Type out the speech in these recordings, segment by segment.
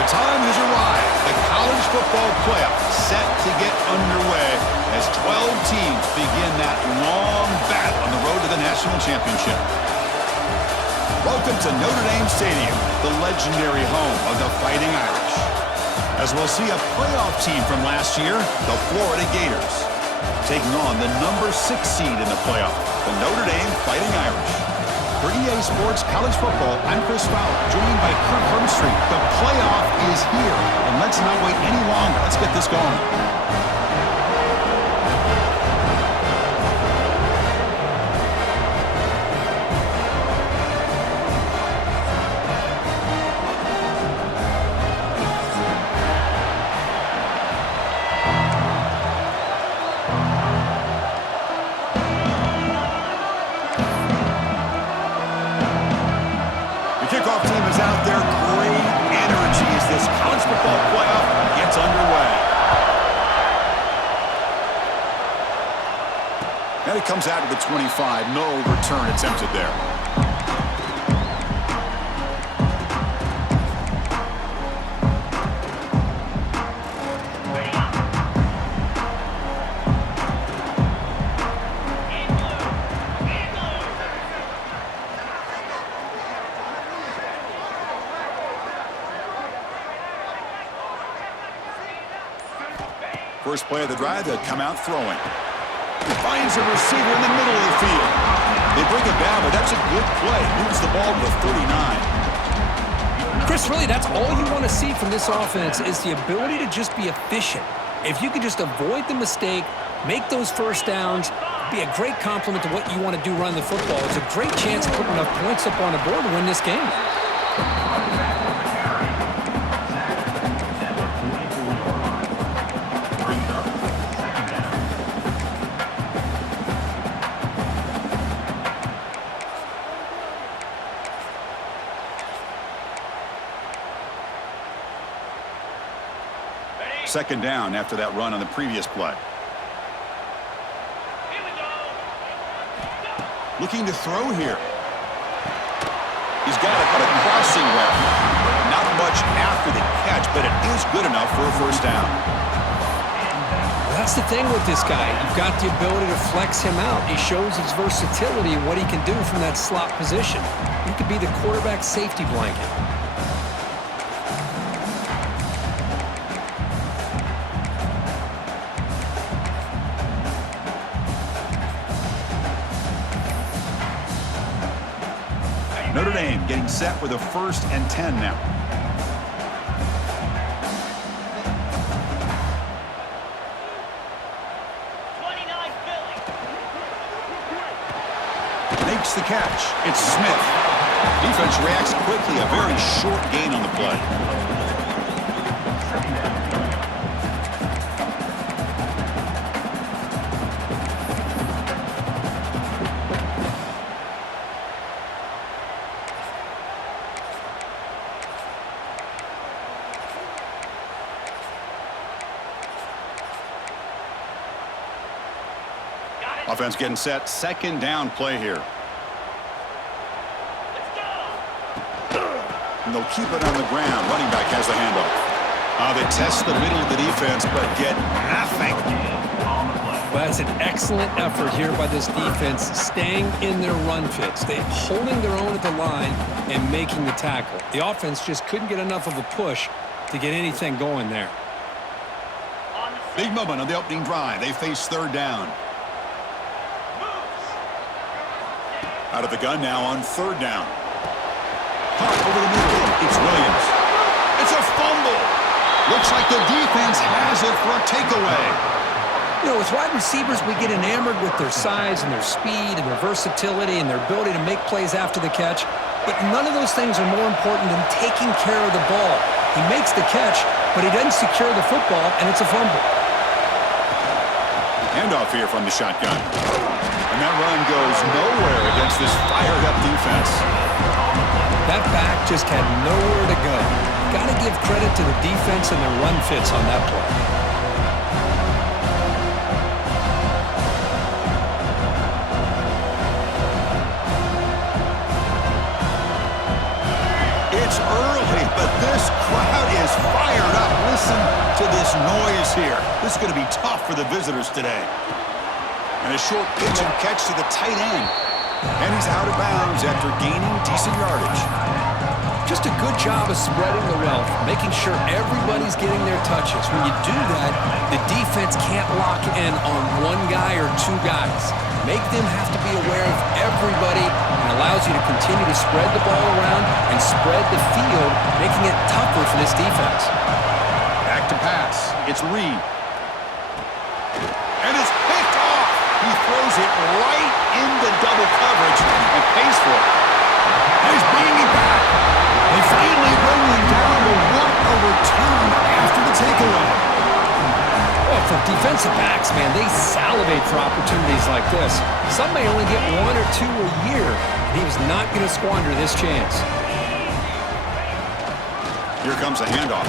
The time has arrived. The college football playoff set to get underway as 12 teams begin that long battle on the road to the national championship. Welcome to Notre Dame Stadium, the legendary home of the Fighting Irish. As we'll see a playoff team from last year, the Florida Gators, taking on the number 6 seed in the playoff, the Notre Dame Fighting Irish. For EA Sports College Football, I'm Chris Fowler, joined by Kirk Herbstreit. The playoff is here, and let's not wait any longer. Let's get this going. Kickoff team is out there. Great energy as this college football playoff gets underway. And it comes out to the 25. No return attempted there. First play of the drive, they'll come out throwing. Finds a receiver in the middle of the field. They bring it down, but that's a good play. Moves the ball to the 39. Chris, really, that's all you want to see from this offense is the ability to just be efficient. If you can just avoid the mistake, make those first downs, be a great complement to what you want to do running the football. It's a great chance to put enough points up on the board to win this game. Second down after that run on the previous play. Looking to throw here. He's got it on a crossing route. Not much after the catch, but it is good enough for a first down. That's the thing with this guy. You've got the ability to flex him out. He shows his versatility and what he can do from that slot position. He could be the quarterback safety blanket. Notre Dame getting set with a 1st and 10 now. Makes the catch. It's Smith. Defense reacts quickly. A very short gain on the play. Offense getting set. Second down play here. And they'll keep it on the ground. Running back has the handoff. They test the middle of the defense, but get nothing. Well, that's an excellent effort here by this defense, staying in their run fits. They're holding their own at the line and making the tackle. The offense just couldn't get enough of a push to get anything going there. Big moment on the opening drive. They face third down. Out of the gun now on third down. Caught over the middle. It's Williams. It's a fumble. Looks like the defense has it for a takeaway. You know, with wide receivers, we get enamored with their size and their speed and their versatility and their ability to make plays after the catch. But none of those things are more important than taking care of the ball. He makes the catch, but he doesn't secure the football, and it's a fumble. Handoff here from the shotgun. And that run goes nowhere against this fired-up defense. That back just had nowhere to go. Got to give credit to the defense and their run fits on that play. It's early, but this crowd is to this noise here. This is going to be tough for the visitors today. And a short pitch and catch to the tight end. And he's out of bounds after gaining decent yardage. Just a good job of spreading the wealth, making sure everybody's getting their touches. When you do that, the defense can't lock in on one guy or two guys. Make them have to be aware of everybody and allows you to continue to spread the ball around and spread the field, making it tougher for this defense. Back to pass. It's Reed. And it's picked off. He throws it right into double coverage and pays for it. And he's bringing it back. They finally bring him down, but what a return after the takeaway. Well, for defensive backs, man, they salivate for opportunities like this. Some may only get one or two a year, and he was not going to squander this chance. Here comes a handoff.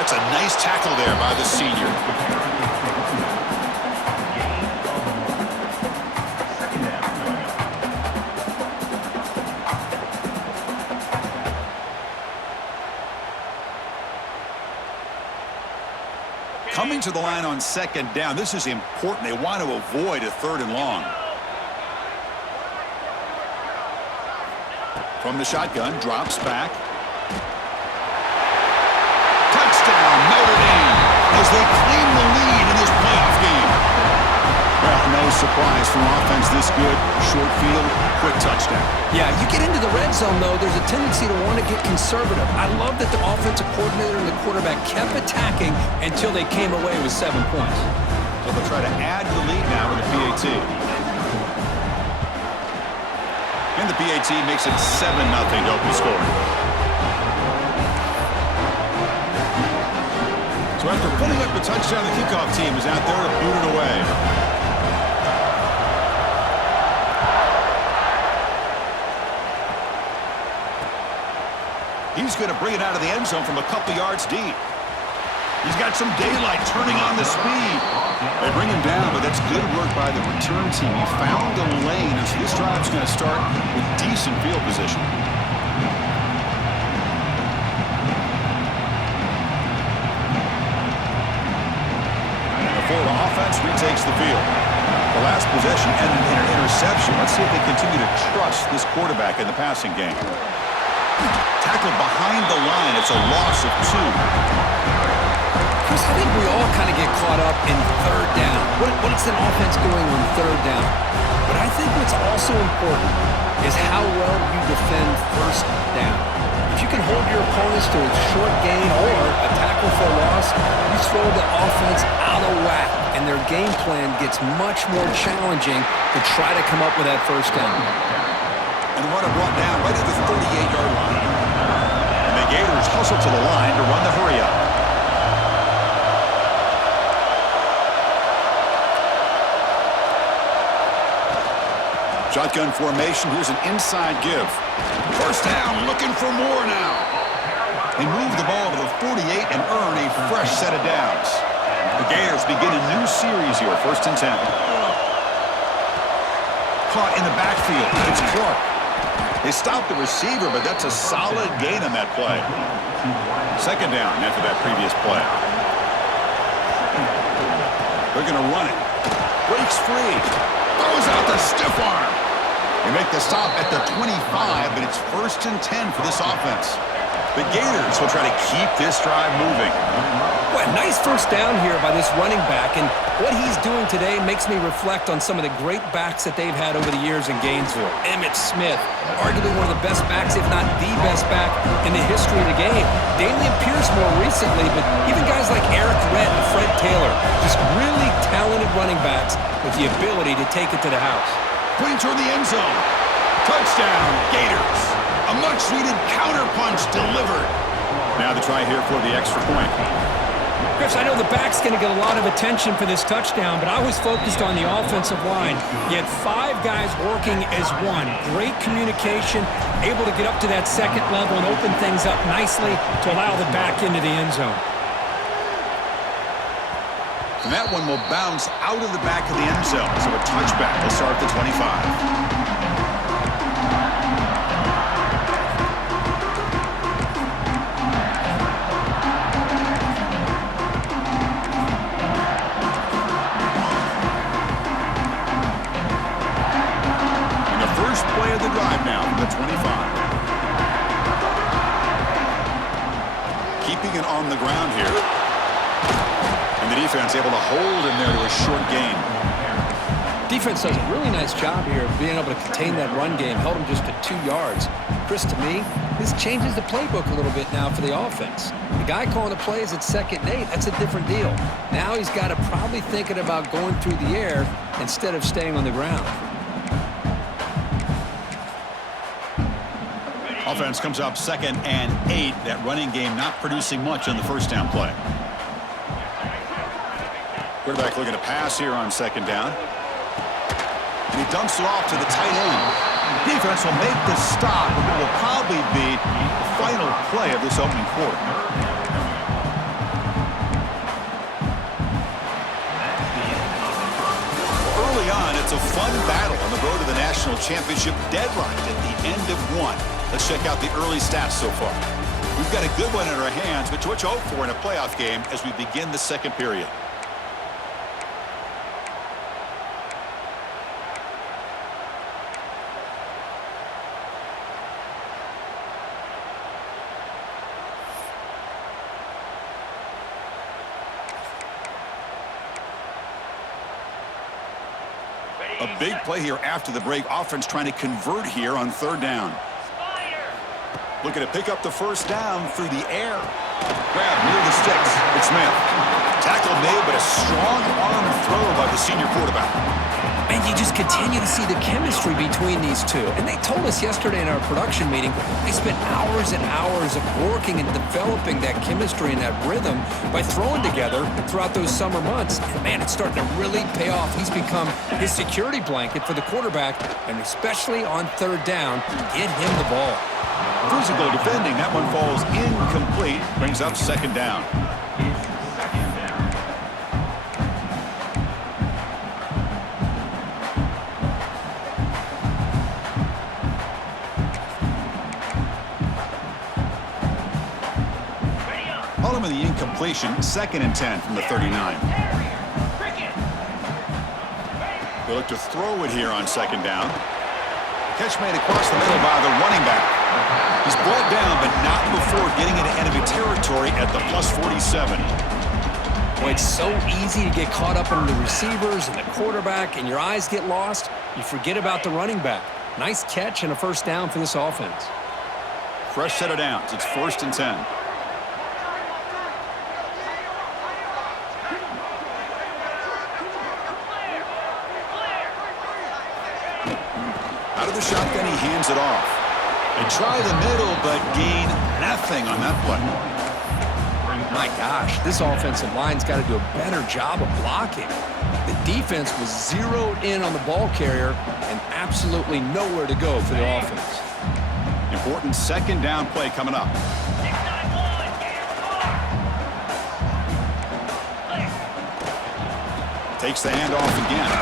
That's a nice tackle there by the senior. Coming to the line on second down, this is important. They want to avoid a third and long. From the shotgun, drops back. Touchdown, Notre Dame, as they claim the lead in this playoff game. Well, no surprise from offense this good. Short field, quick touchdown. Yeah, you get into the red zone, though, there's a tendency to want to get conservative. I love that the offensive coordinator and the quarterback kept attacking until they came away with 7 points. So they'll try to add the lead now with the PAT. And the PAT makes it 7-0 to open scoring. So after putting up the touchdown, the kickoff team is out there to boot it away. He's going to bring it out of the end zone from a couple yards deep. He's got some daylight turning on the speed. They bring him down, but that's good work by the return team. He found a lane, and so this drive's going to start with decent field position. And the Florida offense retakes the field. The last possession ended in an interception. Let's see if they continue to trust this quarterback in the passing game. Tackled behind the line. It's a loss of 2. Chris, I think we all kind of get caught up in third down. What is an offense doing on third down? But I think what's also important is how well you defend first down. If you can hold your opponents to a short gain or a tackle for a loss, you throw the offense out of whack, and their game plan gets much more challenging to try to come up with that first down. And the runner brought down right at the 38-yard line. And the Gators hustle to the line to run the hurry-up. Shotgun formation. Here's an inside give. First down, looking for more now. They move the ball to the 48 and earn a fresh set of downs. The Gators begin a new series here, 1st and 10. Caught in the backfield. It's Clark. They stopped the receiver, but that's a solid gain on that play. Second down after that previous play. They're going to run it. Breaks free. Throws out the stiff arm. They make the stop at the 25, but it's 1st and 10 for this offense. The Gators will try to keep this drive moving. Boy, nice first down here by this running back, and what he's doing today makes me reflect on some of the great backs that they've had over the years in Gainesville. Emmitt Smith, arguably one of the best backs, if not the best back in the history of the game. Damian Pierce more recently, but even guys like Eric Redd and Fred Taylor, just really talented running backs with the ability to take it to the house. Putting toward the end zone. Touchdown, Gators. A much-needed counterpunch delivered. Now the try here for the extra point. Chris, I know the back's going to get a lot of attention for this touchdown, but I was focused on the offensive line. You had 5 guys working as one. Great communication, able to get up to that second level and open things up nicely to allow the back into the end zone. And that one will bounce out of the back of the end zone. So a touchback will start at the 25. play of the drive now from the 25. Keeping it on the ground here. And the defense able to hold him there to a short gain. Defense does a really nice job here of being able to contain that run game, held him just at 2 yards. Chris, to me, this changes the playbook a little bit now for the offense. The guy calling the plays at 2nd and 8, that's a different deal. Now he's got to probably thinking about going through the air instead of staying on the ground. Offense comes up 2nd and 8. That running game not producing much on the first down play. Quarterback looking to pass here on 2nd down. And he dumps it off to the tight end. Defense will make the stop, and it will probably be the final play of this opening quarter. Early on, it's a fun battle on the road to the national championship, deadlocked at the end of one. Let's check out the early stats so far. We've got a good one in our hands, but what you hope for in a playoff game as we begin the second period. A big play here after the break. Offense trying to convert here on 3rd down. Looking to pick up the first down through the air. Grab near the sticks. It's Smith. Tackle made, but a strong arm throw by the senior quarterback. And you just continue to see the chemistry between these two. And they told us yesterday in our production meeting, they spent hours and hours of working and developing that chemistry and that rhythm by throwing together throughout those summer months. And man, it's starting to really pay off. He's become his security blanket for the quarterback, and especially on 3rd down, get him the ball. Physical defending. That one falls incomplete. Brings up 2nd down. Hold him in the incompletion. 2nd and 10 from the 39. They look to throw it here on 2nd down. Catch made across the middle by the running back. He's brought down, but not before getting into enemy territory at the +47. Boy, it's so easy to get caught up in the receivers and the quarterback, and your eyes get lost. You forget about the running back. Nice catch and a first down for this offense. Fresh set of downs. It's 1st and 10. Out of the shotgun, he hands it off. They try the middle, but gain nothing on that play. My gosh, this offensive line's got to do a better job of blocking. The defense was zeroed in on the ball carrier and absolutely nowhere to go for the offense. Important 2nd down play coming up. Takes the handoff again.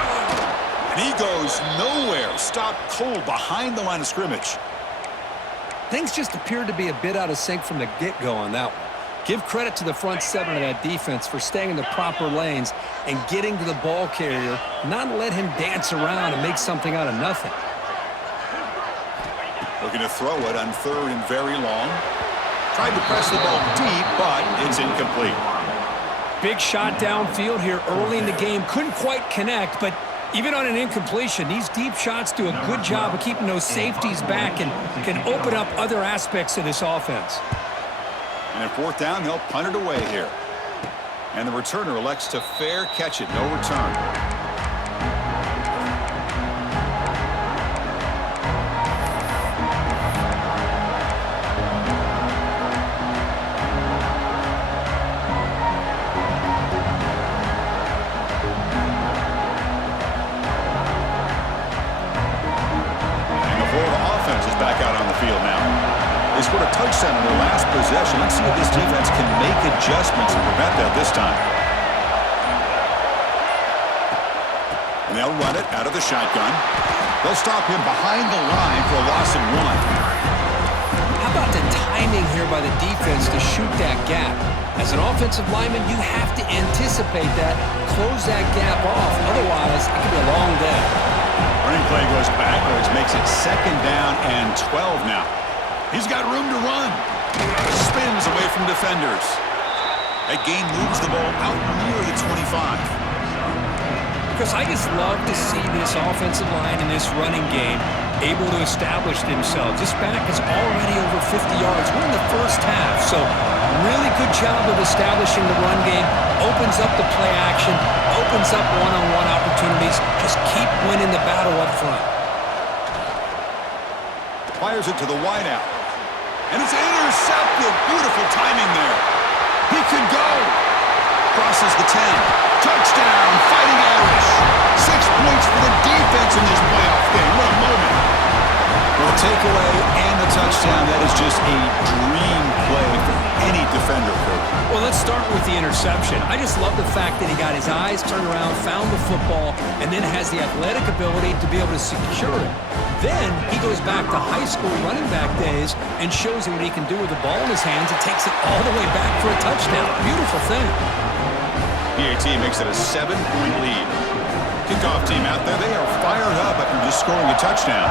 And he goes nowhere. Stopped cold behind the line of scrimmage. Things just appeared to be a bit out of sync from the get-go on that one. Give credit to the front 7 of that defense for staying in the proper lanes and getting to the ball carrier, not let him dance around and make something out of nothing. Looking to throw it on 3rd and very long. Tried to press the ball deep, but it's incomplete. Big shot downfield here early in the game. Couldn't quite connect, but even on an incompletion, these deep shots do a good job of keeping those safeties back and can open up other aspects of this offense. And at 4th down, they'll punt it away here. And the returner elects to fair catch it. No return. They scored a touchdown in their last possession. Let's see if this defense can make adjustments and prevent that this time. And they'll run it out of the shotgun. They'll stop him behind the line for a loss of 1. How about the timing here by the defense to shoot that gap? As an offensive lineman, you have to anticipate that, close that gap off. Otherwise, it could be a long day. Running play goes backwards, makes it 2nd down and 12 now. He's got room to run. Spins away from defenders. That gain moves the ball out near the 25. Because I just love to see this offensive line in this running game able to establish themselves. This back is already over 50 yards. We're in the first half, so really good job of establishing the run game. Opens up the play action, opens up one-on-one opportunities. Just keep winning the battle up front. Fires it to the wideout. And it's intercepted. Beautiful timing there. He can go. Crosses the 10. Touchdown, Fighting Irish. 6 points for the defense in this playoff game. What a moment. Well, the takeaway and the touchdown, that is just a dream play for any defender. Well, let's start with the interception. I just love the fact that he got his eyes turned around, found the football, and then has the athletic ability to be able to secure it. Then he goes back to high school running back days and shows you what he can do with the ball in his hands and takes it all the way back for a touchdown. Beautiful thing. PAT makes it a 7-point lead. Kickoff team out there, they are fired up after just scoring a touchdown.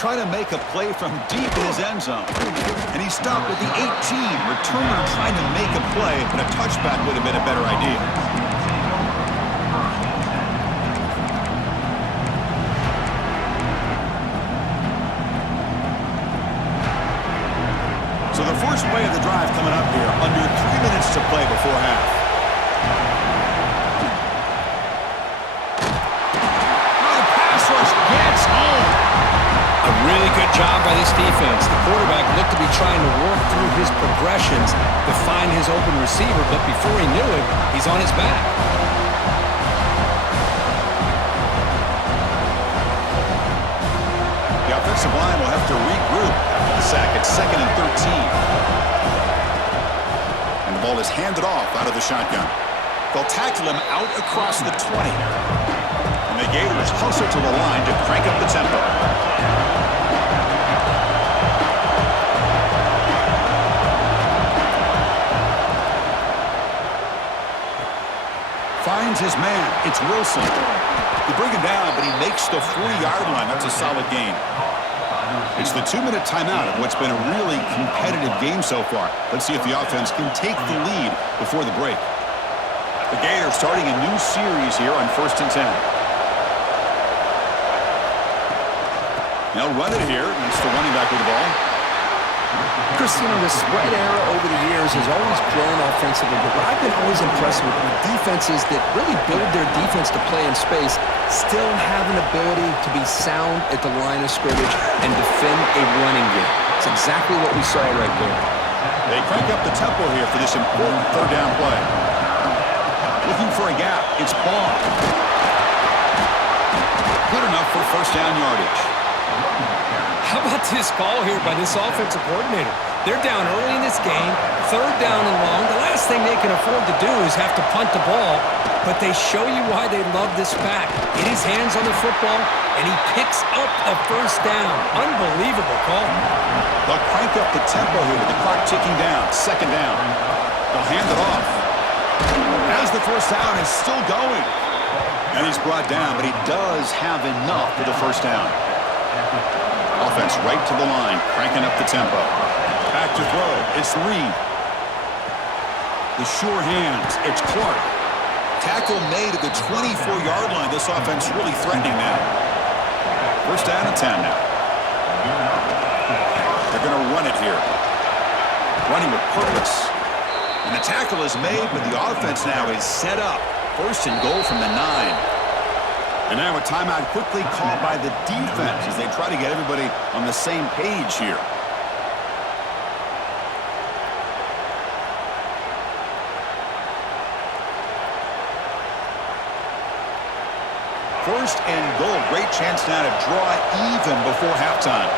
Trying to make a play from deep in his end zone. And he stopped with the 18. Returner trying to make a play, but a touchback would have been a better idea. So the first play of the drive coming up here, under 3 minutes to play before half. Oh, the pass rush gets home. A really good job by this defense. The quarterback looked to be trying to work through his progressions to find his open receiver, but before he knew it, he's on his back. The offensive line will have to regroup after the sack. It's 2nd and 13. And the ball is handed off out of the shotgun. They'll tackle him out across the 20. And the Gators hustle to the line to crank up the tempo. Finds his man. It's Wilson. They bring him down, but he makes the 40-yard line. That's a solid gain. It's the 2-minute timeout of what's been a really competitive game so far. Let's see if the offense can take the lead before the break. The Gators starting a new series here on 1st and 10. They'll run it here. It's the running back with the ball. Christian, the spread era over the years has always grown offensively, but what I've been always impressed with defenses that really build their defense to play in space still have an ability to be sound at the line of scrimmage and defend a running game. It's exactly what we saw right there. They crank up the tempo here for this important 3rd down play. Looking for a gap. It's Ball. Good enough for 1st down yardage. How about this call here by this offensive coordinator? They're down early in this game, 3rd down and long. The last thing they can afford to do is have to punt the ball, but they show you why they love this back. Get his hands on the football, and he picks up a 1st down. Unbelievable call. They'll crank up the tempo here with the clock ticking down. 2nd down. They'll hand it off. As the 1st down is still going. And he's brought down, but he does have enough for the 1st down. Offense right to the line, cranking up the tempo. Back to throw. It's Reed. The sure hands. It's Clark. Tackle made at the 24-yard line. This offense really threatening now. 1st down and 10 now. They're going to run it here. Running with purpose. And the tackle is made, but the offense now is set up. 1st and goal from the 9. And now a timeout quickly called by the defense as they try to get everybody on the same page here. First and goal. Great chance now to draw even before halftime.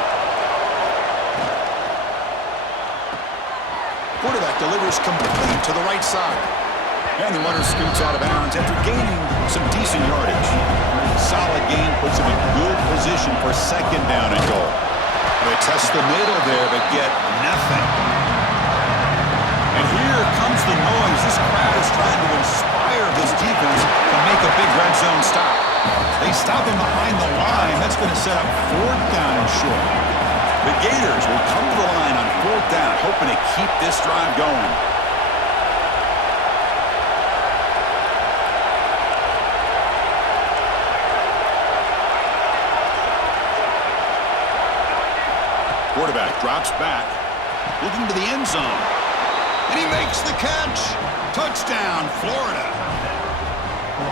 Quarterback delivers complete to the right side. And the runner scoots out of bounds after gaining some decent yardage. Solid gain puts him in good position for 2nd down and goal. They test the middle there, but get nothing. And here comes the noise. This crowd is trying to inspire set up 4th down and short. The Gators will come to the line on 4th down, hoping to keep this drive going. Quarterback drops back, looking to the end zone. And he makes the catch. Touchdown, Florida.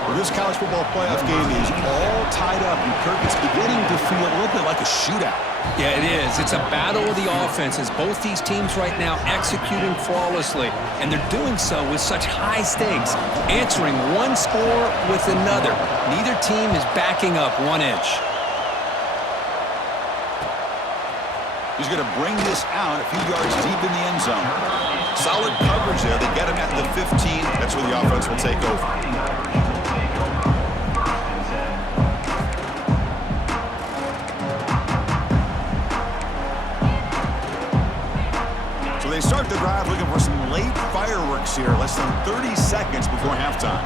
Well, this college football playoff game is all tied up, and Kirk, it's beginning to feel a little bit like a shootout. Yeah, it is. It's a battle of the offenses. Both these teams right now executing flawlessly, and they're doing so with such high stakes, answering one score with another. Neither team is backing up 1 inch. He's going to bring this out a few yards deep in the end zone. Solid coverage there. They get him at the 15. That's where the offense will take over. So they start the drive looking for some late fireworks here. Less than 30 seconds before halftime.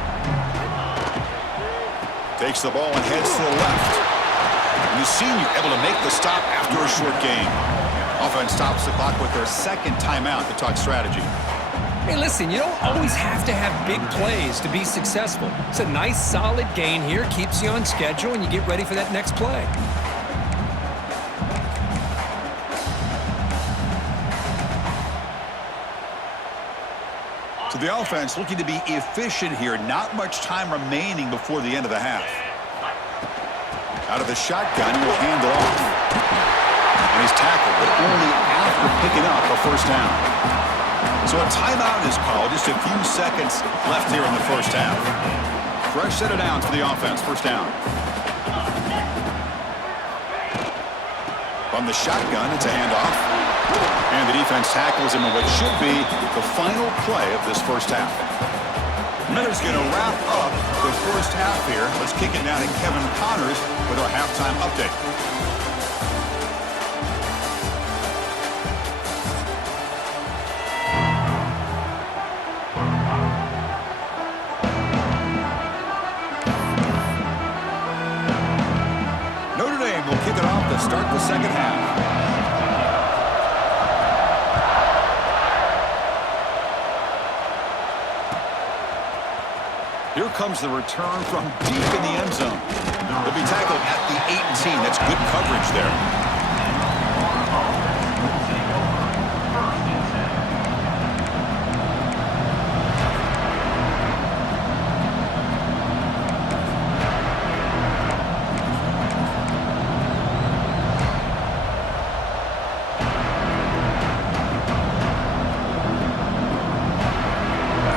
Takes the ball and heads to the left. And the senior able to make the stop after a short gain. Offense stops the clock with their second timeout to talk strategy. Hey, listen, you don't always have to have big plays to be successful. It's a nice, solid gain here, keeps you on schedule, and you get ready for that next play. So the offense looking to be efficient here. Not much time remaining before the end of the half. Out of the shotgun, he will hand it off. And he's tackled, but only after picking up a 1st down. So a timeout is called. Just a few seconds left here in the 1st half. Fresh set of downs for the offense. 1st down. From the shotgun, it's a handoff. And the defense tackles him in what should be the final play of this 1st half. Miller's going to wrap up the 1st half here. Let's kick it down to Kevin Connors with our halftime update. Notre Dame will kick it off to start the 2nd half. Here comes the return from deep in the end zone. He'll be tackled at the 18. That's good coverage there.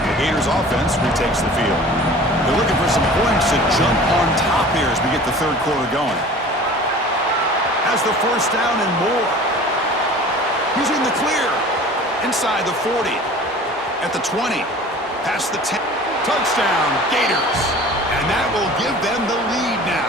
The Gators offense retakes the field. They're looking for some points to jump on top here as we get the 3rd quarter going. Has the 1st down and more. He's in the clear. Inside the 40. At the 20. Past the 10. Touchdown, Gators. And that will give them the lead now.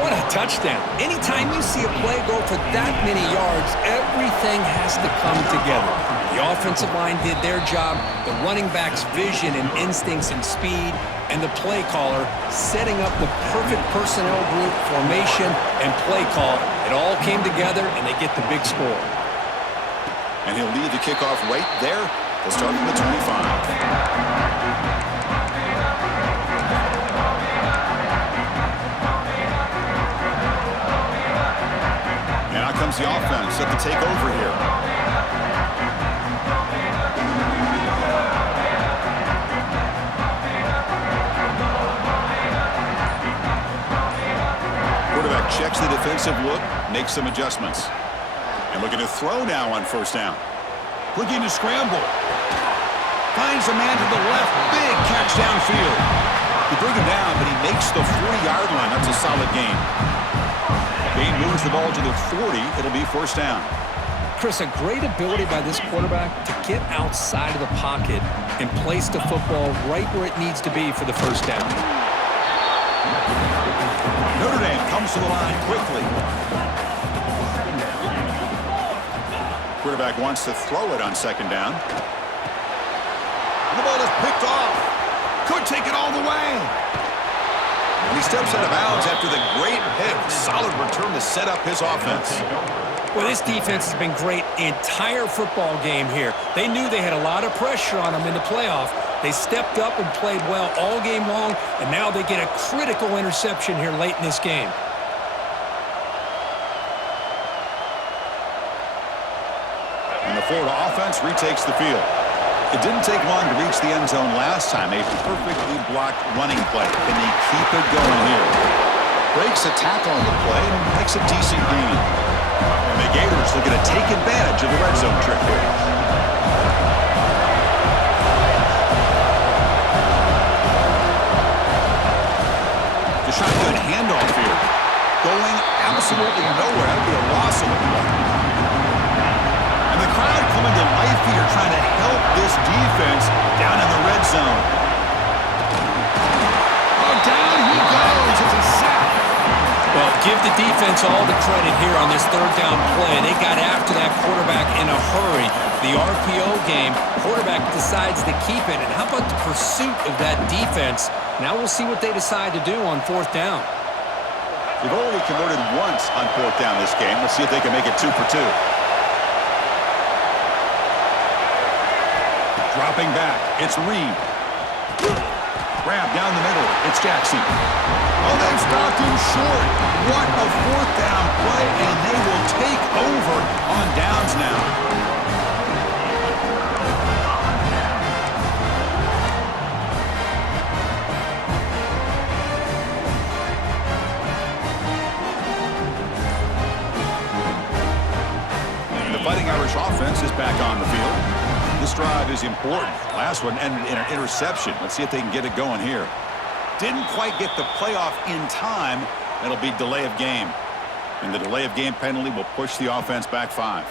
What a touchdown. Anytime you see a play go for that many yards, everything has to come together. The offensive line did their job, the running back's vision and instincts and speed, and the play caller setting up the perfect personnel group, formation, and play call. It all came together, and they get the big score. And he'll lead the kickoff right there. They'll start from the 25. Comes the offense set to take over here. Quarterback checks the defensive look, makes some adjustments. And looking to throw now on 1st down. Looking to scramble. Finds a man to the left. Big catch downfield. He bring him down, but he makes the 40-yard line. That's a solid gain. Gain moves the ball to the 40. It'll be 1st down. Chris, a great ability by this quarterback to get outside of the pocket and place the football right where it needs to be for the 1st down. Notre Dame comes to the line quickly. Quarterback wants to throw it on 2nd down. The ball is picked off. Could take it all the way. And he steps out of bounds after the great pick. Solid return to set up his offense. Well, this defense has been great the entire football game here. They knew they had a lot of pressure on them in the playoff. They stepped up and played well all game long, and now they get a critical interception here late in this game. And the Florida offense retakes the field. It didn't take long to reach the end zone last time. A perfectly blocked running play. Can they keep it going here? Breaks a tackle on the play and makes a decent gain. And the Gators looking to take advantage of the red zone trick here. The shotgun handoff here. Going absolutely nowhere. That would be a loss of the play. And the crowd coming to life here, trying to help this defense down in the red zone. Oh, down he goes. It's a sack. Well, give the defense all the credit here on this third down play. They got after that quarterback in a hurry. The RPO game, quarterback decides to keep it. And how about the pursuit of that defense? Now we'll see what they decide to do on fourth down. They've only converted once on fourth down this game. Let's see if they can make it 2 for 2. Dropping back, it's Reed. Grab down the middle, it's Jackson. Oh, they've stopped him short. What a fourth down play, and they will take over on downs now. And the Fighting Irish offense is back on the field. This drive is important. Last one ended in an interception. Let's see if they can get it going here. Didn't quite get the playoff in time. That'll be delay of game. And the delay of game penalty will push the offense back 5.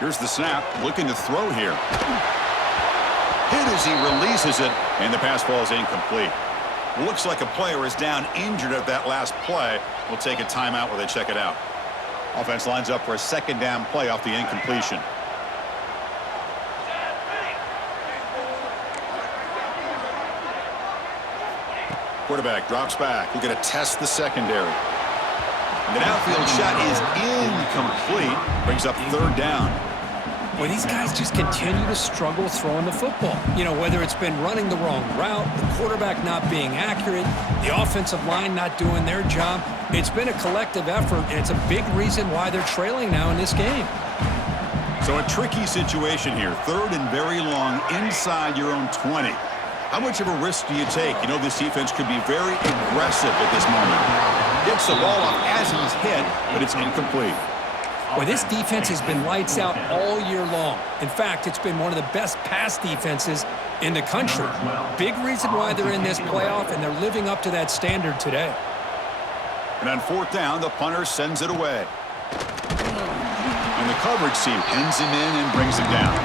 Here's the snap. Looking to throw here. Hit as he releases it, and the pass ball is incomplete. Looks like a player is down injured at that last play. We'll take a timeout where they check it out. Offense lines up for a second down play off the incompletion. Quarterback drops back. We're going to test the secondary. And the downfield shot is incomplete. Brings up third down. Well, these guys just continue to struggle throwing the football. You know, whether it's been running the wrong route, the quarterback not being accurate, the offensive line not doing their job. It's been a collective effort, and it's a big reason why they're trailing now in this game. So a tricky situation here. Third and very long inside your own 20. How much of a risk do you take? You know, this defense could be very aggressive at this moment. Gets the ball off as he's hit, but it's incomplete. Well, this defense has been lights out all year long. In fact, it's been one of the best pass defenses in the country. Big reason why they're in this playoff, and they're living up to that standard today. And on fourth down, the punter sends it away. And the coverage team pins him in and brings him down.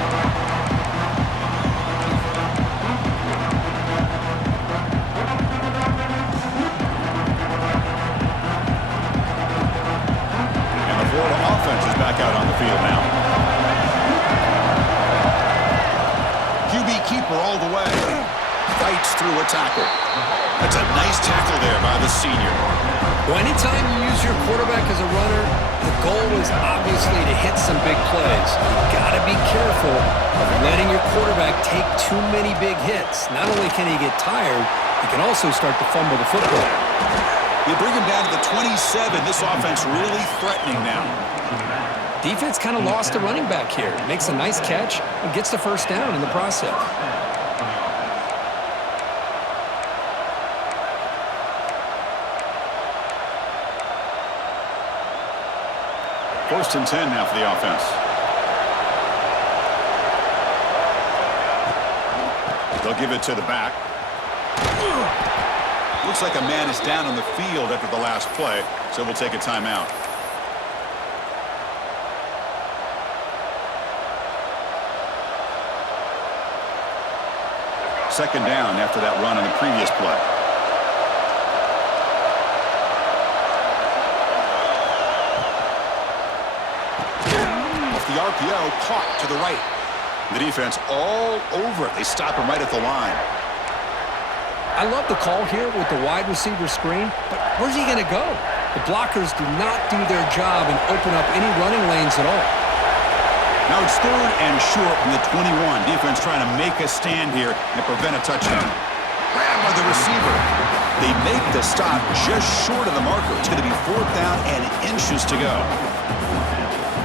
Florida offense is back out on the field now. QB keeper all the way. Fights through a tackle. That's a nice tackle there by the senior. Well, anytime you use your quarterback as a runner, the goal is obviously to hit some big plays. You've got to be careful of letting your quarterback take too many big hits. Not only can he get tired, he can also start to fumble the football. You bring him down to the 27. This offense really threatening now. Defense kind of lost a running back here. Makes a nice catch and gets the first down in the process. First and 10 now for the offense. They'll give it to the back. Looks like a man is down on the field after the last play, so we'll take a timeout. Second down after that run on the previous play. RPO caught to the right. The defense all over it. They stop him right at the line. I love the call here with the wide receiver screen, but where's he going to go? The blockers do not do their job and open up any running lanes at all. Now it's 3rd and short from the 21. Defense trying to make a stand here and prevent a touchdown. Grabbed by the receiver. They make the stop just short of the marker. It's going to be 4th down and inches to go.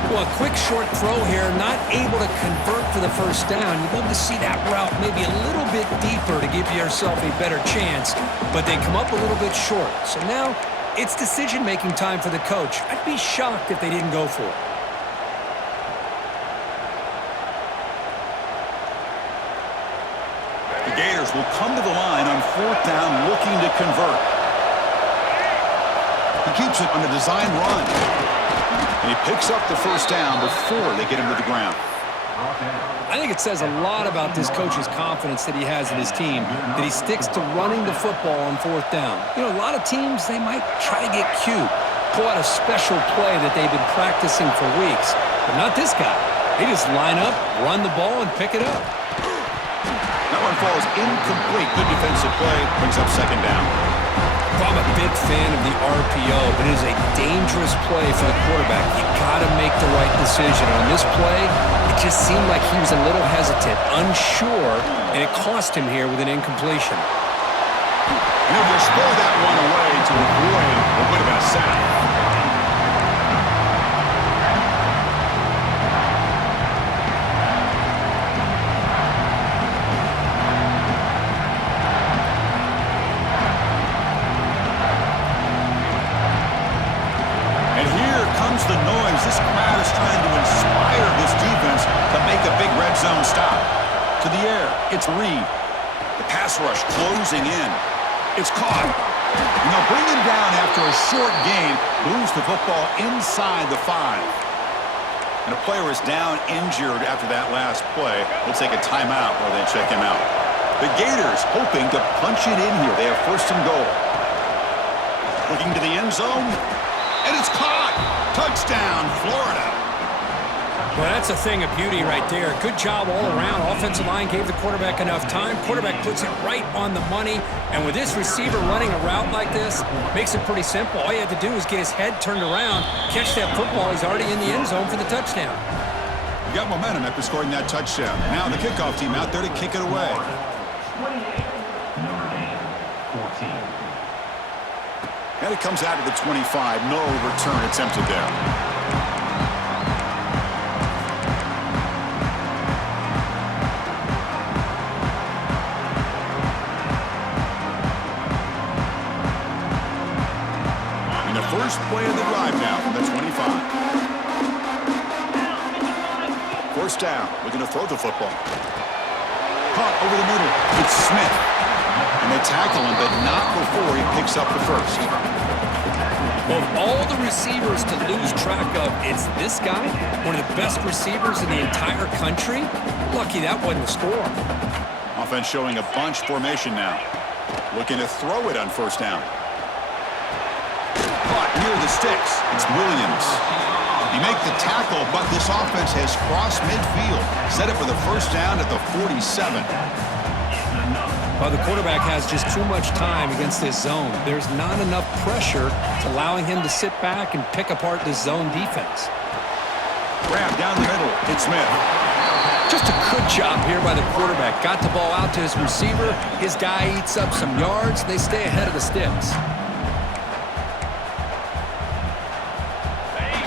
Well, a quick short throw here, not able to convert for the first down. You'd love to see that route maybe a little bit deeper to give yourself a better chance, but they come up a little bit short. So now it's decision-making time for the coach. I'd be shocked if they didn't go for it. The Gators will come to the line on 4th down looking to convert. He keeps it on a design run. And he picks up the first down before they get him to the ground. I think it says a lot about this coach's confidence that he has in his team, that he sticks to running the football on 4th down. You know, a lot of teams, they might try to get cute, pull out a special play that they've been practicing for weeks. But not this guy. They just line up, run the ball, and pick it up. That one falls incomplete. Good defensive play. Brings up 2nd down. I'm a big fan of the RPO, but it is a dangerous play for the quarterback. You got to make the right decision. On this play, it just seemed like he was a little hesitant, unsure, and it cost him here with an incompletion. He'll just throw that one away to avoid what would have been a sack. The noise. This crowd is trying to inspire this defense to make a big red zone stop. To the air, it's Reed. The pass rush closing in. It's caught. And they'll bring him down after a short gain. Moves the football inside the 5. And a player is down injured after that last play. They'll take a timeout while they check him out. The Gators hoping to punch it in here. They have 1st and goal. Looking to the end zone. And it's caught. Touchdown, Florida. Well, that's a thing of beauty right there. Good job all around. Offensive line gave the quarterback enough time. Quarterback puts it right on the money. And with this receiver running a route like this, makes it pretty simple. All you have to do is get his head turned around, catch that football. He's already in the end zone for the touchdown. You got momentum after scoring that touchdown. Now the kickoff team out there to kick it away. And it comes out of the 25. No return attempted there. And the first play of the drive now from the 25. 1st down. Looking to throw the football. Caught over the middle. It's Smith. And they tackle him, but not before he picks up the first. Of all the receivers to lose track of, it's this guy, one of the best receivers in the entire country. Lucky that wasn't the score. Offense showing a bunch formation now. Looking to throw it on 1st down. Caught near the sticks. It's Williams. He makes the tackle, but this offense has crossed midfield. Set it for the 1st down at the 47. Well, the quarterback has just too much time against this zone. There's not enough pressure to allowing him to sit back and pick apart this zone defense. Grab down the middle. It's Smith. Just a good job here by the quarterback. Got the ball out to his receiver. His guy eats up some yards. They stay ahead of the sticks.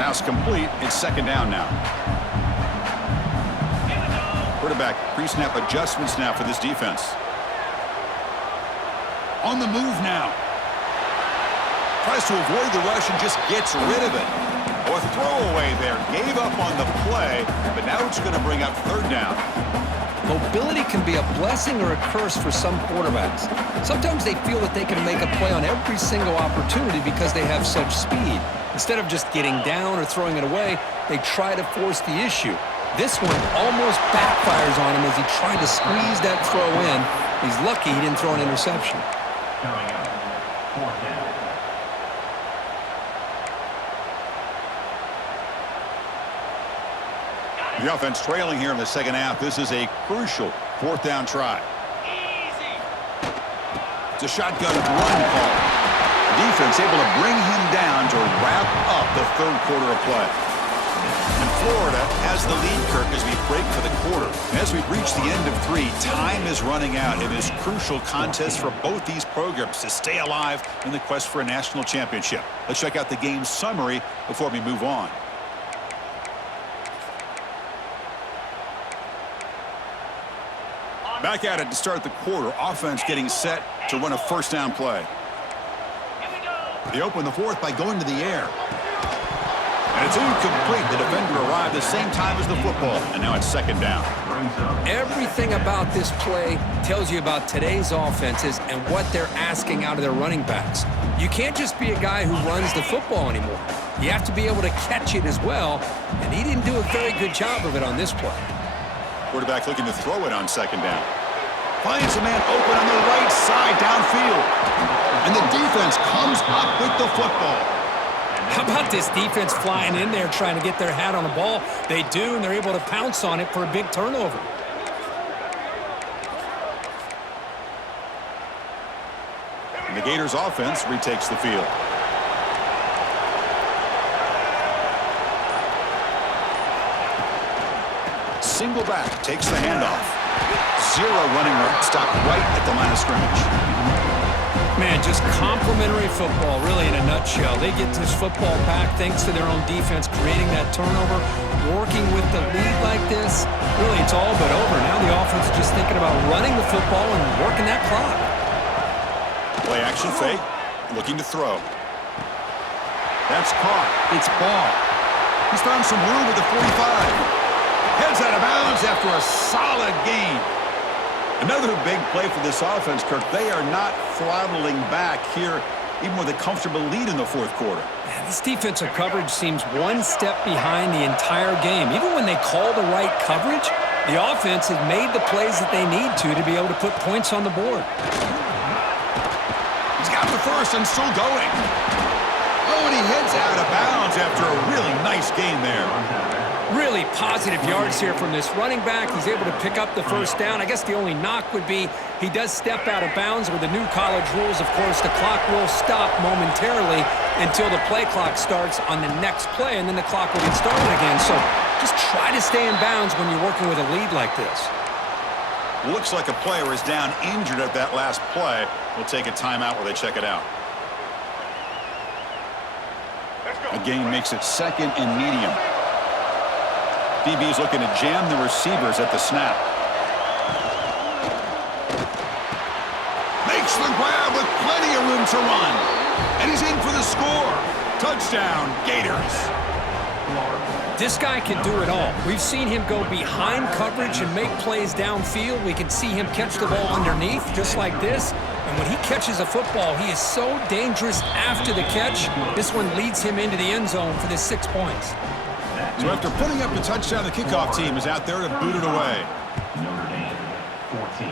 Pass complete. It's 2nd down now. Quarterback pre-snap adjustments now for this defense. On the move now. Tries to avoid the rush and just gets rid of it. Oh, a throwaway there. Gave up on the play, but now it's going to bring up 3rd down. Mobility can be a blessing or a curse for some quarterbacks. Sometimes they feel that they can make a play on every single opportunity because they have such speed. Instead of just getting down or throwing it away, they try to force the issue. This one almost backfires on him as he tried to squeeze that throw in. He's lucky he didn't throw an interception. Coming up, 4th down. The offense trailing here in the second half. This is a crucial fourth down try. It's a shotgun run call. Defense able to bring him down to wrap up the third quarter of play. And Florida has the lead, Kirk, as we break for the quarter. As we reach the end of 3, time is running out in this crucial contest for both these programs to stay alive in the quest for a national championship. Let's check out the game summary before we move on. Back at it to start the quarter. Offense getting set to run a first down play. They open the fourth by going to the air. And it's incomplete. The defender arrived the same time as the football. And now it's second down. Everything about this play tells you about today's offenses and what they're asking out of their running backs. You can't just be a guy who runs the football anymore. You have to be able to catch it as well. And he didn't do a very good job of it on this play. Quarterback looking to throw it on second down. Finds a man open on the right side downfield. And the defense comes up with the football. How about this defense flying in there trying to get their hat on the ball? They do, and they're able to pounce on it for a big turnover. And the Gators offense retakes the field. Single back takes the handoff. Zero running route, stopped right at the line of scrimmage. Man, just complimentary football, really, in a nutshell. They get this football back thanks to their own defense, creating that turnover, working with the lead like this. Really, it's all but over. Now the offense is just thinking about running the football and working that clock. Play action fake, looking to throw. That's caught. It's ball. He's found some room at the 45. Heads out of bounds after a solid gain. Another big play for this offense, Kirk. They are not throttling back here, even with a comfortable lead in the fourth quarter. Man, this defensive coverage seems one step behind the entire game. Even when they call the right coverage, the offense has made the plays that they need to be able to put points on the board. He's got the first and still going. Oh, and he heads out of bounds after a really nice gain there. Really positive yards here from this running back. He's able to pick up the first down. I guess the only knock would be he does step out of bounds. With the new college rules, of course, the clock will stop momentarily until the play clock starts on the next play, and then the clock will get started again. So just try to stay in bounds when you're working with a lead like this. Looks like a player is down injured at that last play. We'll take a timeout while they check it out. A gain makes it second and medium. DB's looking to jam the receivers at the snap. Makes the grab with plenty of room to run. And he's in for the score. Touchdown, Gators. This guy can do it all. We've seen him go behind coverage and make plays downfield. We can see him catch the ball underneath, just like this. And when he catches a football, he is so dangerous after the catch. This one leads him into the end zone for the 6 points. So after putting up the touchdown, the kickoff team is out there to boot it away. Notre Dame, 14.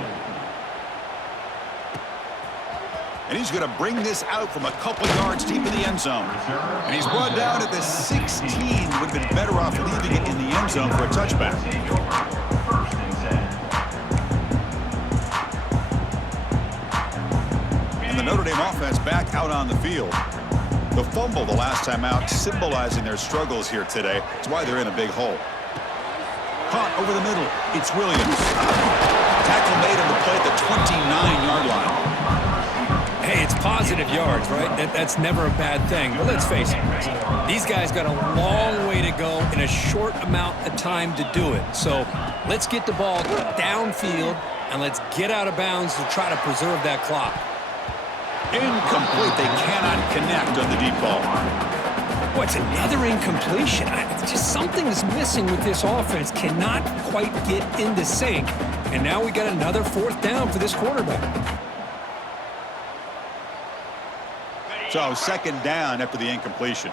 And he's going to bring this out from a couple yards deep in the end zone. And he's brought down at the 16. Would have been better off leaving it in the end zone for a touchback. First and 10. And the Notre Dame offense back out on the field. The fumble the last time out, symbolizing their struggles here today. That's why they're in a big hole. Caught over the middle. It's Williams. Tackle made on the play at the 29-yard line. Hey, it's positive yards, right? That's never a bad thing. But let's face it, these guys got a long way to go in a short amount of time to do it. So let's get the ball downfield, and let's get out of bounds to try to preserve that clock. Incomplete. They cannot connect on the deep ball. Boy, it's another incompletion. Just something is missing with this offense. Cannot quite get into sync. And now we got another fourth down for this quarterback. So second down after the incompletion.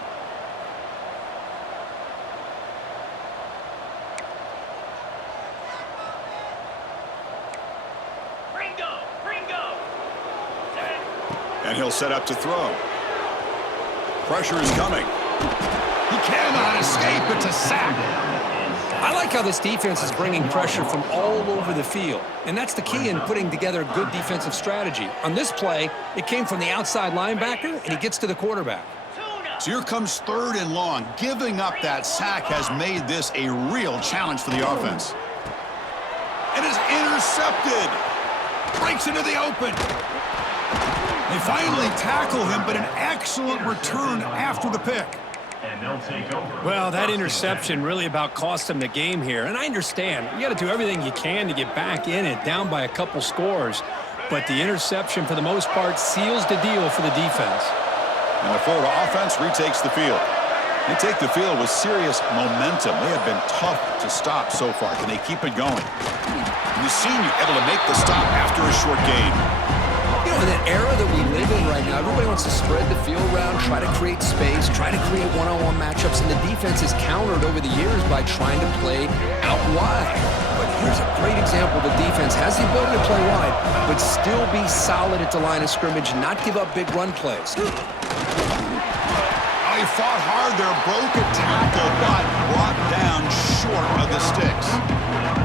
And he'll set up to throw. Pressure is coming. He cannot escape. It's a sack. I like how this defense is bringing pressure from all over the field, and that's the key in putting together a good defensive strategy. On this play, it came from the outside linebacker, and he gets to the quarterback. So here comes 3rd and long. Giving up that sack has made this a real challenge for the offense. It is intercepted. Breaks into the open. They finally tackle him, but an excellent return after the pick. And they'll take over. Well, that interception really about cost him the game here. And I understand. You got to do everything you can to get back in it, down by a couple scores. But the interception, for the most part, seals the deal for the defense. And the Florida offense retakes the field. They take the field with serious momentum. They have been tough to stop so far. Can they keep it going? And the senior able to make the stop after a short gain. You know, in that era that we live in right now, everybody wants to spread the field around, try to create space, try to create one-on-one matchups, and the defense is countered over the years by trying to play out wide. But here's a great example. The defense has the ability to play wide, but still be solid at the line of scrimmage, not give up big run plays. He fought hard there, broke a tackle, but brought down short of the sticks.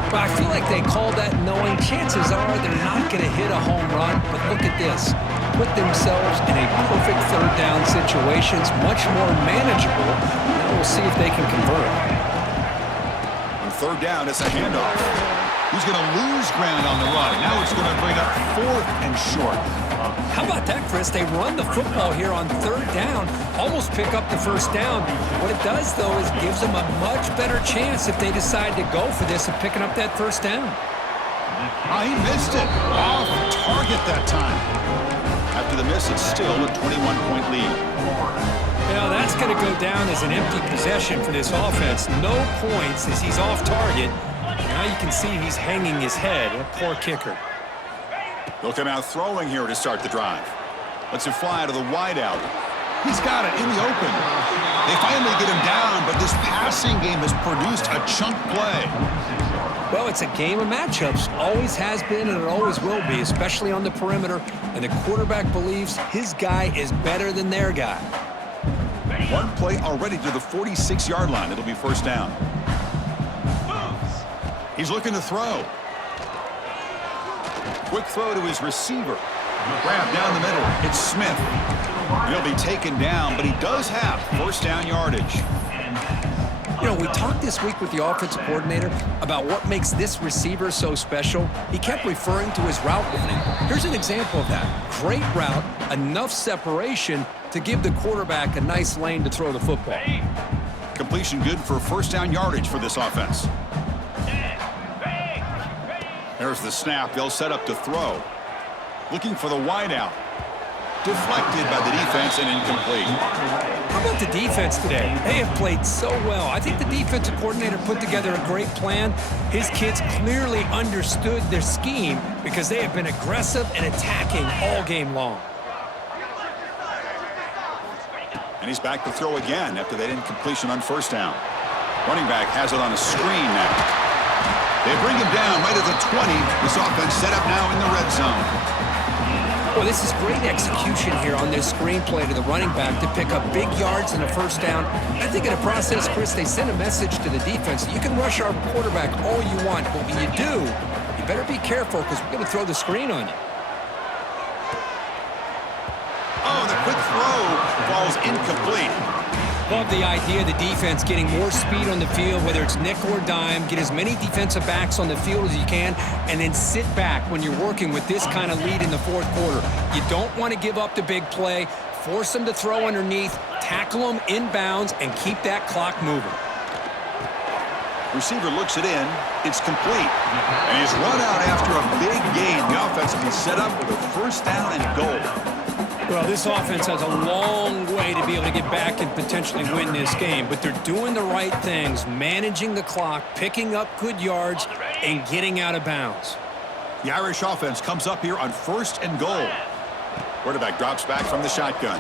But I feel like they called that knowing chances are they're not going to hit a home run. But look at this. Put themselves in a perfect 3rd down situation. It's much more manageable. Now we'll see if they can convert. On 3rd down, it's a handoff. He's going to lose ground on the run. Now it's going to bring up 4th and short. How about that, Chris? They run the football here on 3rd down, almost pick up the 1st down. What it does, though, is gives them a much better chance if they decide to go for this of picking up that 1st down. He missed it. Off target that time. After the miss, it's still a 21-point lead. Now, that's going to go down as an empty possession for this offense. No points as he's off target. Now you can see he's hanging his head. A poor kicker. They'll come out throwing here to start the drive. Lets it fly to the wideout. He's got it in the open. They finally get him down, but this passing game has produced a chunk play. Well, it's a game of matchups. Always has been, and it always will be, especially on the perimeter. And the quarterback believes his guy is better than their guy. One play already to the 46-yard line. It'll be 1st down. He's looking to throw. Quick throw to his receiver. Grab down the middle. It's Smith. He'll be taken down, but he does have 1st down yardage. You know, we talked this week with the offensive coordinator about what makes this receiver so special. He kept referring to his route running. Here's an example of that. Great route, enough separation to give the quarterback a nice lane to throw the football. Completion good for 1st down yardage for this offense. There's the snap. They'll set up to throw. Looking for the wideout. Deflected by the defense and incomplete. How about the defense today? They have played so well. I think the defensive coordinator put together a great plan. His kids clearly understood their scheme because they have been aggressive and attacking all game long. And he's back to throw again after that incompletion on 1st down. Running back has it on a screen now. They bring him down right at the 20. This offense set up now in the red zone. Well, this is great execution here on this screenplay to the running back to pick up big yards in a 1st down. I think in the process, Chris, they send a message to the defense. You can rush our quarterback all you want, but when you do, you better be careful because we're going to throw the screen on you. Oh, the quick throw falls incomplete. Love the idea of the defense getting more speed on the field, whether it's nickel or dime, get as many defensive backs on the field as you can, and then sit back when you're working with this kind of lead in the 4th quarter. You don't want to give up the big play, force them to throw underneath, tackle them inbounds, and keep that clock moving. Receiver looks it in. It's complete. And he's run out after a big gain. The offense will be set up with a 1st down and goal. Well, this offense has a long way to be able to get back and potentially win this game, but they're doing the right things, managing the clock, picking up good yards, and getting out of bounds. The Irish offense comes up here on 1st and goal. Quarterback drops back from the shotgun.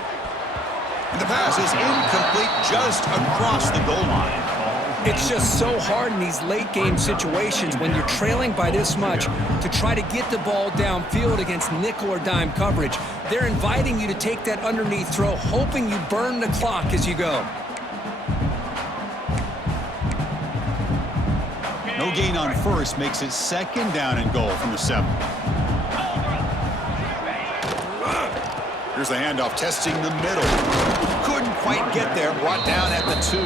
And the pass is incomplete just across the goal line. It's just so hard in these late-game situations when you're trailing by this much to try to get the ball downfield against nickel or dime coverage. They're inviting you to take that underneath throw, hoping you burn the clock as you go. No gain on first makes it 2nd down and goal from the 7. Here's the handoff, testing the middle. Couldn't quite get there, brought down at the 2.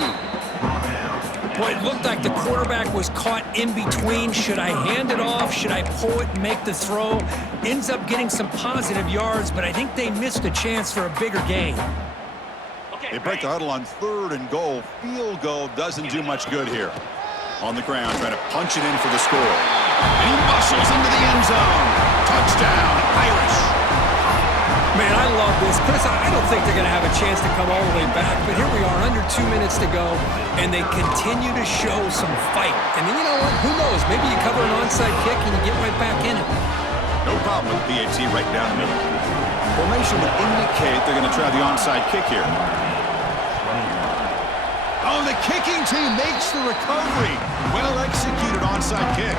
Boy, it looked like the quarterback was caught in between. Should I hand it off? Should I pull it and make the throw? Ends up getting some positive yards, but I think they missed a chance for a bigger gain. They break the huddle on 3rd and goal. Field goal doesn't do much good here. On the ground, trying to punch it in for the score. And he muscles into the end zone. Touchdown, Irish. Man, I love this. Chris, I don't think they're going to have a chance to come all the way back, but here we are, under 2 minutes to go, and they continue to show some fight. And then, you know what? Who knows? Maybe you cover an onside kick and you get right back in it. No problem with PAT right down the middle. Formation would indicate they're going to try the onside kick here. Oh, the kicking team makes the recovery. Well-executed onside kick.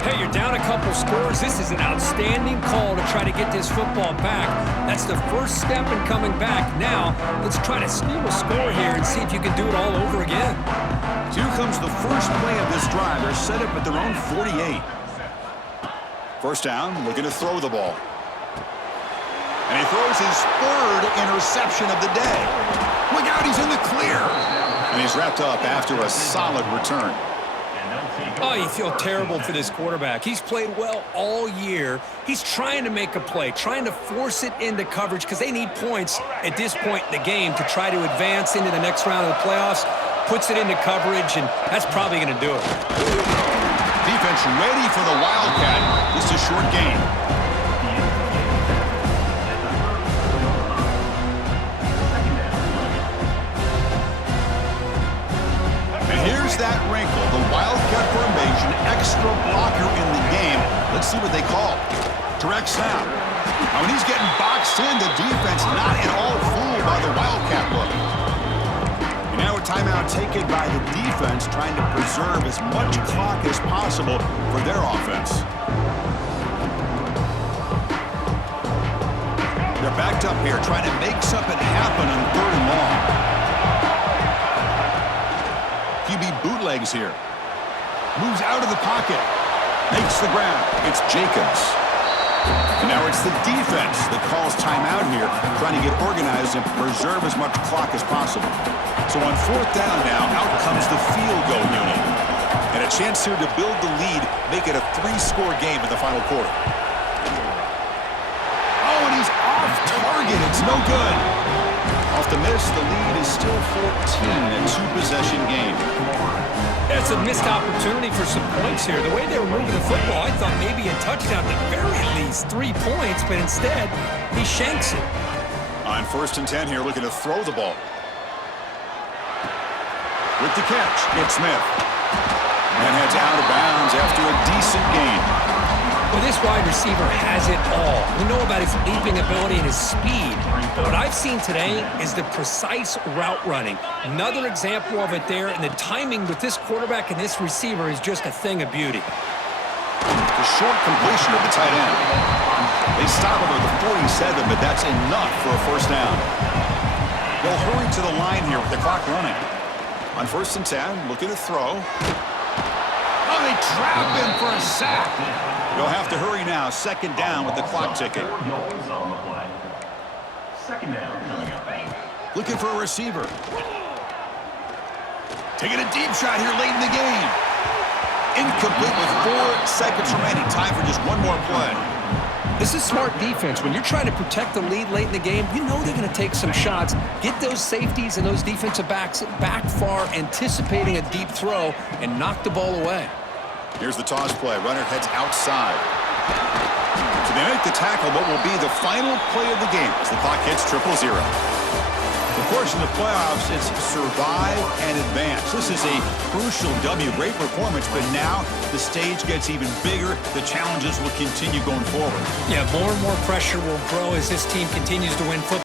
Hey, you're down a couple scores. This is an outstanding call to try to get this football back. That's the first step in coming back. Now, let's try to steal a score here and see if you can do it all over again. So here comes the first play of this drive. They're set up at their own 48. First down, looking to throw the ball. And he throws his 3rd interception of the day. Look out, he's in the clear. And he's wrapped up after a solid return. Oh, you feel terrible for this quarterback. He's played well all year. He's trying to make a play, trying to force it into coverage because they need points at this point in the game to try to advance into the next round of the playoffs. Puts it into coverage, and that's probably going to do it. Defense ready for the Wildcat. Just a short gain. Here's that wrinkle, the Wildcat formation, extra blocker in the game. Let's see what they call. Direct snap. Now, when he's getting boxed in, the defense not at all fooled by the Wildcat look. And now a timeout taken by the defense, trying to preserve as much clock as possible for their offense. They're backed up here, trying to make something happen on 3rd and long. QB bootlegs here. Moves out of the pocket. Makes the ground. It's Jacobs. And now it's the defense that calls timeout here, trying to get organized and preserve as much clock as possible. So on 4th down now, out comes the field goal unit. And a chance here to build the lead, make it a 3-score game in the final quarter. Oh, and he's off target. It's no good. Off the miss, the lead is still 14, a 2-possession game. It's a missed opportunity for some points here. The way they were moving the football, I thought maybe a touchdown, at the very least 3 points, but instead, he shanks it. On 1st and 10 here, looking to throw the ball. With the catch, it's Smith. And heads out of bounds after a decent gain. Well, this wide receiver has it all. We know about his leaping ability and his speed. But what I've seen today is the precise route running. Another example of it there, and the timing with this quarterback and this receiver is just a thing of beauty. The short completion of the tight end. They stop him at the 47, but that's enough for a 1st down. They'll hurry to the line here with the clock running. On 1st and 10, looking to throw. Oh, they trap him for a sack. They'll have to hurry now. 2nd down with the clock ticking. 2nd down coming up. Looking for a receiver. Taking a deep shot here late in the game. Incomplete with 4 seconds remaining. Time for just one more play. This is smart defense. When you're trying to protect the lead late in the game, you know they're going to take some shots, get those safeties and those defensive backs back far, anticipating a deep throw, and knock the ball away. Here's the toss play. Runner heads outside. So they make the tackle, what will be the final play of the game as the clock hits 0-0. Of course, in the playoffs, it's survive and advance. This is a crucial W. Great performance, but now the stage gets even bigger. The challenges will continue going forward. Yeah, more and more pressure will grow as this team continues to win football.